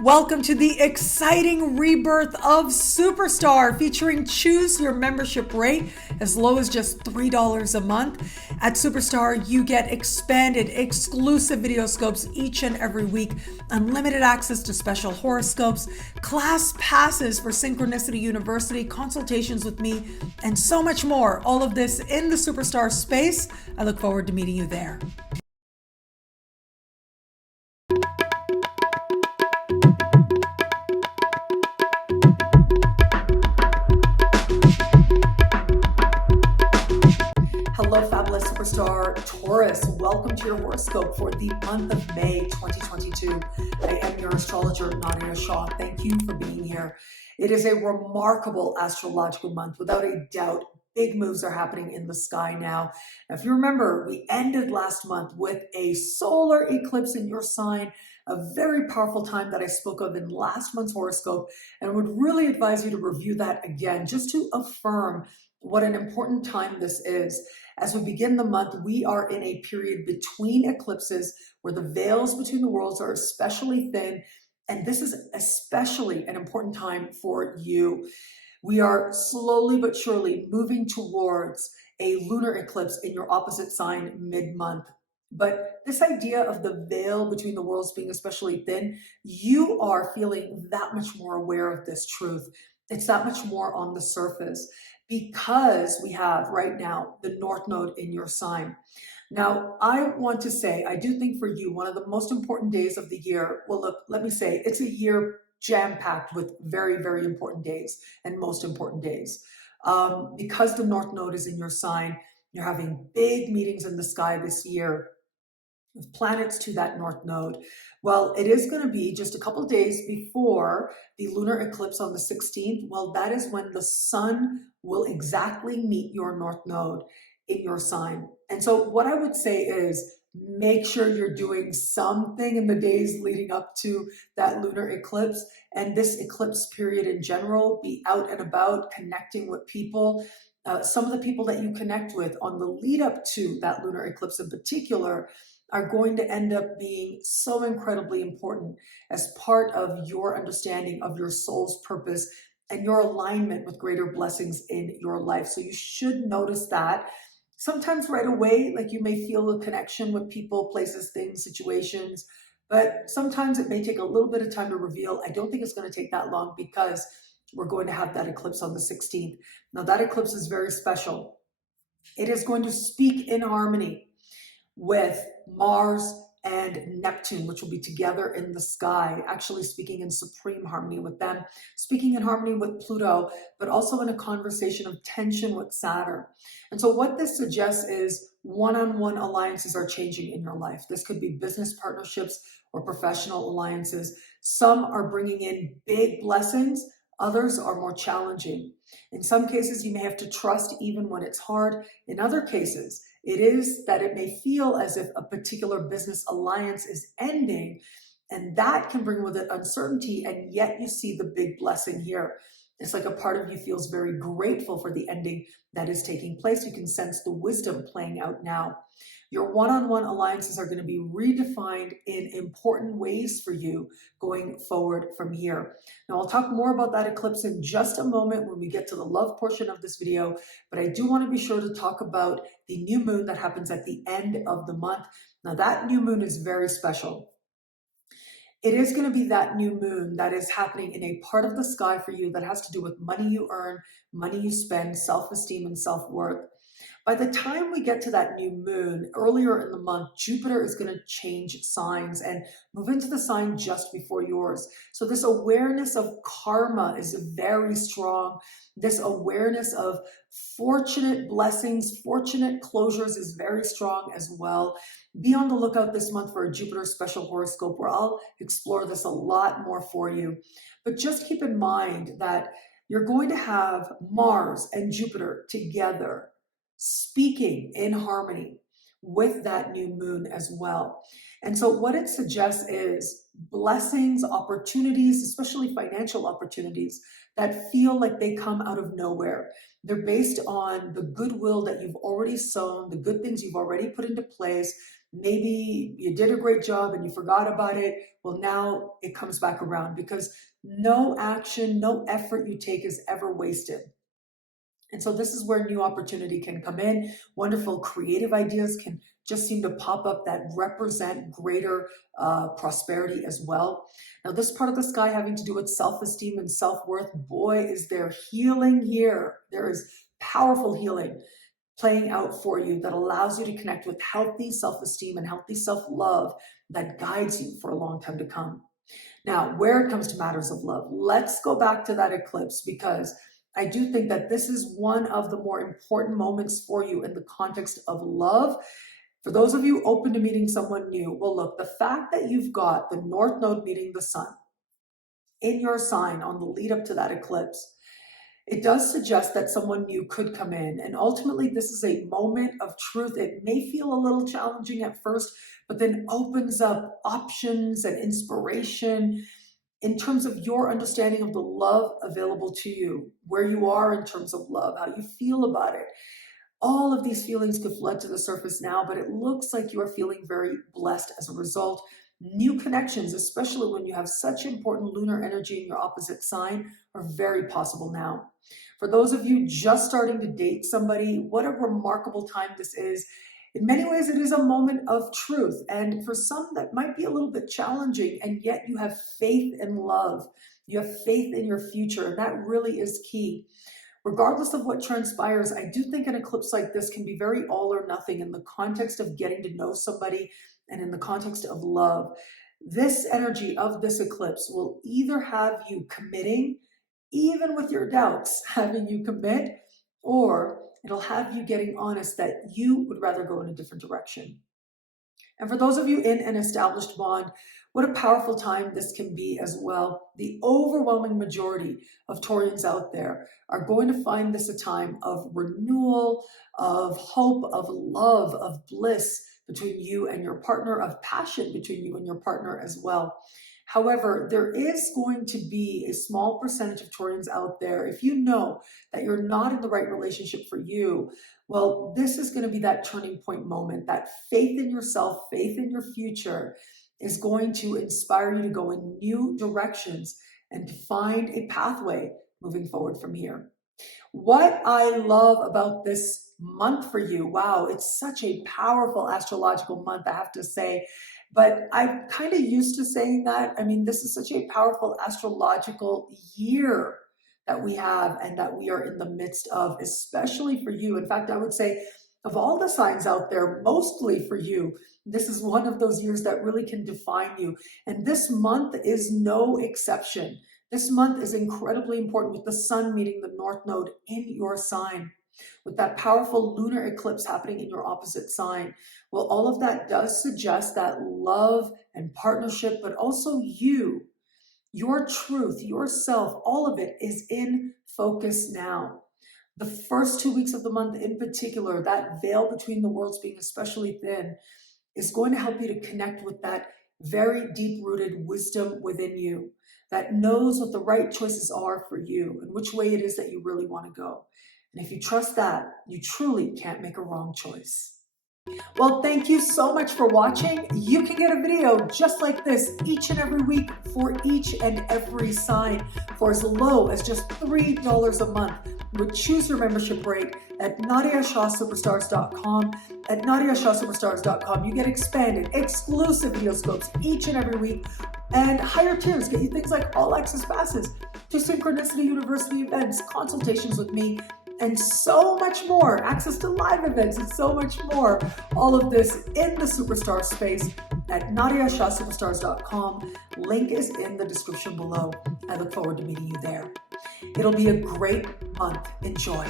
Welcome to the exciting rebirth of Superstar, featuring choose your membership rate as low as just $3 a month. At Superstar, you get expanded, exclusive video scopes each and every week, unlimited access to special horoscopes, class passes for Synchronicity University, consultations with me, and so much more. All of this in the Superstar space. I look forward to meeting you there. Hello, fabulous superstar Taurus. Welcome to your horoscope for the month of May 2022. I am your astrologer, Nadiya Shah. Thank you for being here. It is a remarkable astrological month, without a doubt. Big moves are happening in the sky now. Now, if you remember, we ended last month with a solar eclipse in your sign, a very powerful time that I spoke of in last month's horoscope, and I would really advise you to review that again, just to affirm what an important time this is. As we begin the month, we are in a period between eclipses where the veils between the worlds are especially thin, and this is especially an important time for you. We are slowly but surely moving towards a lunar eclipse in your opposite sign mid-month. But this idea of the veil between the worlds being especially thin, you are feeling that much more aware of this truth. It's that much more on the surface, because we have right now the North Node in your sign. Now, I want to say, I do think for you, one of the most important days of the year, well, look, let me say, it's a year jam-packed with very, very important days and most important days. Because the North Node is in your sign, you're having big meetings in the sky this year with planets to that North Node. Well, it is going to be just a couple days before the lunar eclipse on the 16th. Well, that is when the sun will exactly meet your North Node in your sign. And so what I would say is, make sure you're doing something in the days leading up to that lunar eclipse and this eclipse period in general. Be out and about, connecting with people. Some of the people that you connect with on the lead up to that lunar eclipse in particular are going to end up being so incredibly important as part of your understanding of your soul's purpose and your alignment with greater blessings in your life. So you should notice that. Sometimes right away, like, you may feel a connection with people, places, things, situations, but sometimes it may take a little bit of time to reveal. I don't think it's going to take that long, because we're going to have that eclipse on the 16th. Now, that eclipse is very special. It is going to speak in harmony with Mars and Neptune, which will be together in the sky, actually speaking in supreme harmony with them, speaking in harmony with Pluto, but also in a conversation of tension with Saturn. And so what this suggests is one-on-one alliances are changing in your life. This could be business partnerships or professional alliances. Some are bringing in big blessings, others are more challenging. In some cases, you may have to trust even when it's hard. In other cases, it is that it may feel as if a particular business alliance is ending, and that can bring with it uncertainty, and yet you see the big blessing here. It's like a part of you feels very grateful for the ending that is taking place. You can sense the wisdom playing out now. Your one-on-one alliances are going to be redefined in important ways for you going forward from here. Now, I'll talk more about that eclipse in just a moment when we get to the love portion of this video, but I do want to be sure to talk about the new moon that happens at the end of the month. Now, that new moon is very special. It is going to be that new moon that is happening in a part of the sky for you that has to do with money you earn, money you spend, self-esteem, and self-worth. By the time we get to that new moon, earlier in the month, Jupiter is going to change signs and move into the sign just before yours. So this awareness of karma is very strong. This awareness of fortunate blessings, fortunate closures is very strong as well. Be on the lookout this month for a Jupiter special horoscope where I'll explore this a lot more for you. But just keep in mind that you're going to have Mars and Jupiter together, speaking in harmony with that new moon as well. And so what it suggests is blessings, opportunities, especially financial opportunities, that feel like they come out of nowhere. They're based on the goodwill that you've already sown, the good things you've already put into place. maybe you did a great job and you forgot about it. Well, now it comes back around, because no action, no effort you take is ever wasted. And so this is where new opportunity can come in. Wonderful creative ideas can just seem to pop up that represent greater prosperity as well. Now, this part of the sky having to do with self-esteem and self-worth, boy, is there healing here. There is powerful healing playing out for you that allows you to connect with healthy self-esteem and healthy self-love that guides you for a long time to come. Now, where it comes to matters of love, let's go back to that eclipse, because I do think that this is one of the more important moments for you in the context of love. For those of you open to meeting someone new, well, look, the fact that you've got the North Node meeting the Sun in your sign on the lead up to that eclipse, it does suggest that someone new could come in. And ultimately, this is a moment of truth. It may feel a little challenging at first, but then opens up options and inspiration in terms of your understanding of the love available to you, where you are in terms of love, how you feel about it. All of these feelings could flood to the surface now, but it looks like you are feeling very blessed as a result. New connections, especially when you have such important lunar energy in your opposite sign, are very possible now. For those of you just starting to date somebody, what a remarkable time this is. In many ways, it is a moment of truth. And for some, that might be a little bit challenging, and yet you have faith in love. You have faith in your future, and that really is key. Regardless of what transpires, I do think an eclipse like this can be very all or nothing in the context of getting to know somebody and in the context of love. This energy of this eclipse will either have you committing, even with your doubts, having you commit, or it'll have you getting honest that you would rather go in a different direction. And for those of you in an established bond, what a powerful time this can be as well. The overwhelming majority of Taurians out there are going to find this a time of renewal, of hope, of love, of bliss between you and your partner, of passion between you and your partner as well. However, there is going to be a small percentage of Taurians out there, if you know that you're not in the right relationship for you, well, this is going to be that turning point moment. That faith in yourself, faith in your future is going to inspire you to go in new directions and to find a pathway moving forward from here. What I love about this month for you, wow, it's such a powerful astrological month, I have to say. But I'm kind of used to saying that. I mean, this is such a powerful astrological year that we have and that we are in the midst of, especially for you. In fact, I would say of all the signs out there, mostly for you, this is one of those years that really can define you. And this month is no exception. This month is incredibly important with the Sun meeting the North Node in your sign, with that powerful lunar eclipse happening in your opposite sign. Well, all of that does suggest that love and partnership, but also you, your truth, yourself, all of it is in focus now. The first 2 weeks of the month in particular, that veil between the worlds being especially thin, is going to help you to connect with that very deep-rooted wisdom within you that knows what the right choices are for you and which way it is that you really want to go. And if you trust that, you truly can't make a wrong choice. Well, thank you so much for watching. You can get a video just like this each and every week for each and every sign for as low as just $3 a month. You would choose your membership rate at NadiyaShahSuperstars.com. At NadiyaShahSuperstars.com, you get expanded, exclusive video scopes each and every week, and higher tiers get you things like all access passes to Synchronicity University events, consultations with me, and so much more, access to live events and so much more. All of this in the superstar space at NadiyaShahSuperstars.com. Link is in the description below. I look forward to meeting you there. It'll be a great month. Enjoy.